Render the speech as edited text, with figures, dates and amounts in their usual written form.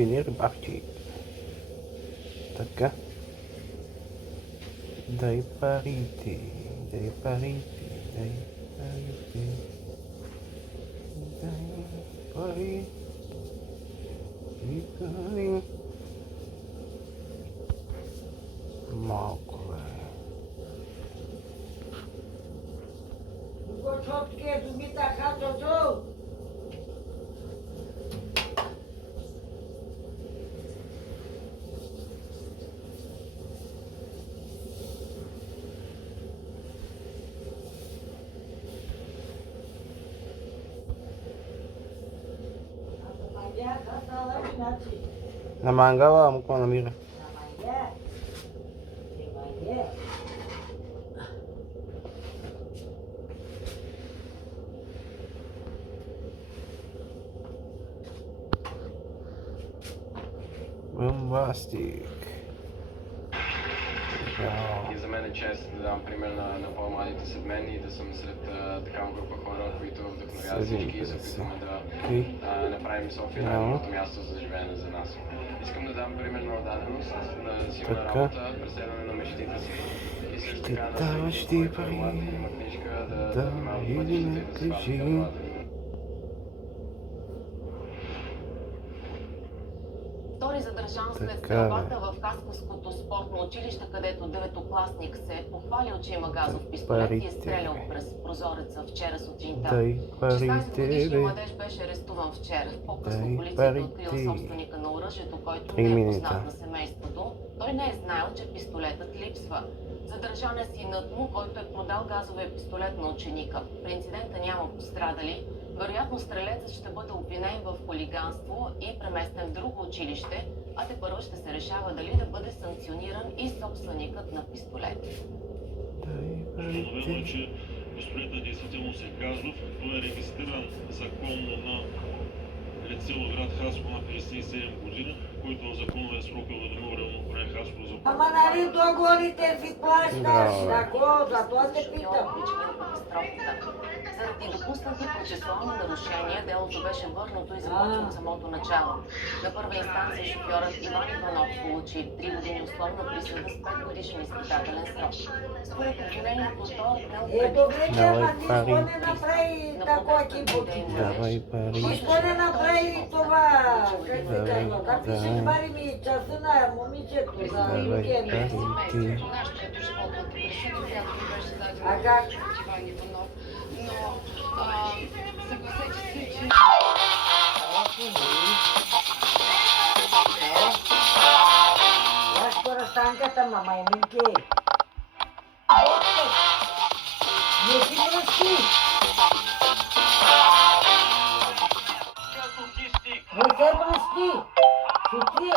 едни рибарчи. Така. Дай парите, дай парите, дай парите. Дай пари. И пари. Малко бе. Чотке зубита хатото. На мангала му какво намира? Бомбастик. И за мен е чест да дам пример на по-младите след мен и да съм сред такава група хора, които вдъхновяват всички и се опитваме да направим София най-доброто място за живеене за нас. Искам да дам пример на отдаденост, на силна работа, преследване на мечтите си и също така да се млад и има книжка, да внимавам пътищата и да се спазват правилата. Втори задържан след стрелбата в Хасковското спортно училище, където деветокласник се е похвалил, че има газов пистолет и е стрелял през прозореца вчера сутринта. 16-годишният младеж беше арестуван вчера. По-късно полицията открила собственика на оръжието, който не е познат на семейството. Той не е знаел, че пистолетът липсва. Задържан е синът му, който е продал газовия пистолет на ученика. При инцидента няма пострадали. Вероятно стрелецът ще бъде обвинен в хулиганство и преместен в друго училище, а тепърва ще се решава дали да бъде санкциониран и собственикът на пистолет. Установено е, че пистолетът действително е газов. Той е регистриран законно на лице от град Хасково на 57 години, който в законовия срок е уведомил районно управление Хасково за... Ама нали договорите си плащаш, тако, за това те питам. Заради допуснати процесуални нарушения, делото беше върнато и започва от самото начало. На първа инстанция шофьорът Иван Иванов получи 3 години условна присъда с 5 годишен изпитателен срок. Според обвинението, той отнел Добре, че ама нищо не направи такова кипоти. Давай пари. Нищо не направи това, как се казва, да ти си бари ми часа на момичето за уикенд. Нашето животно присъда, която ми беше дадена. А как? Иван Иванов. Но съгласете се, че... Аз разстанката, мама е минки. Не си прости. Не се прости. Сутри.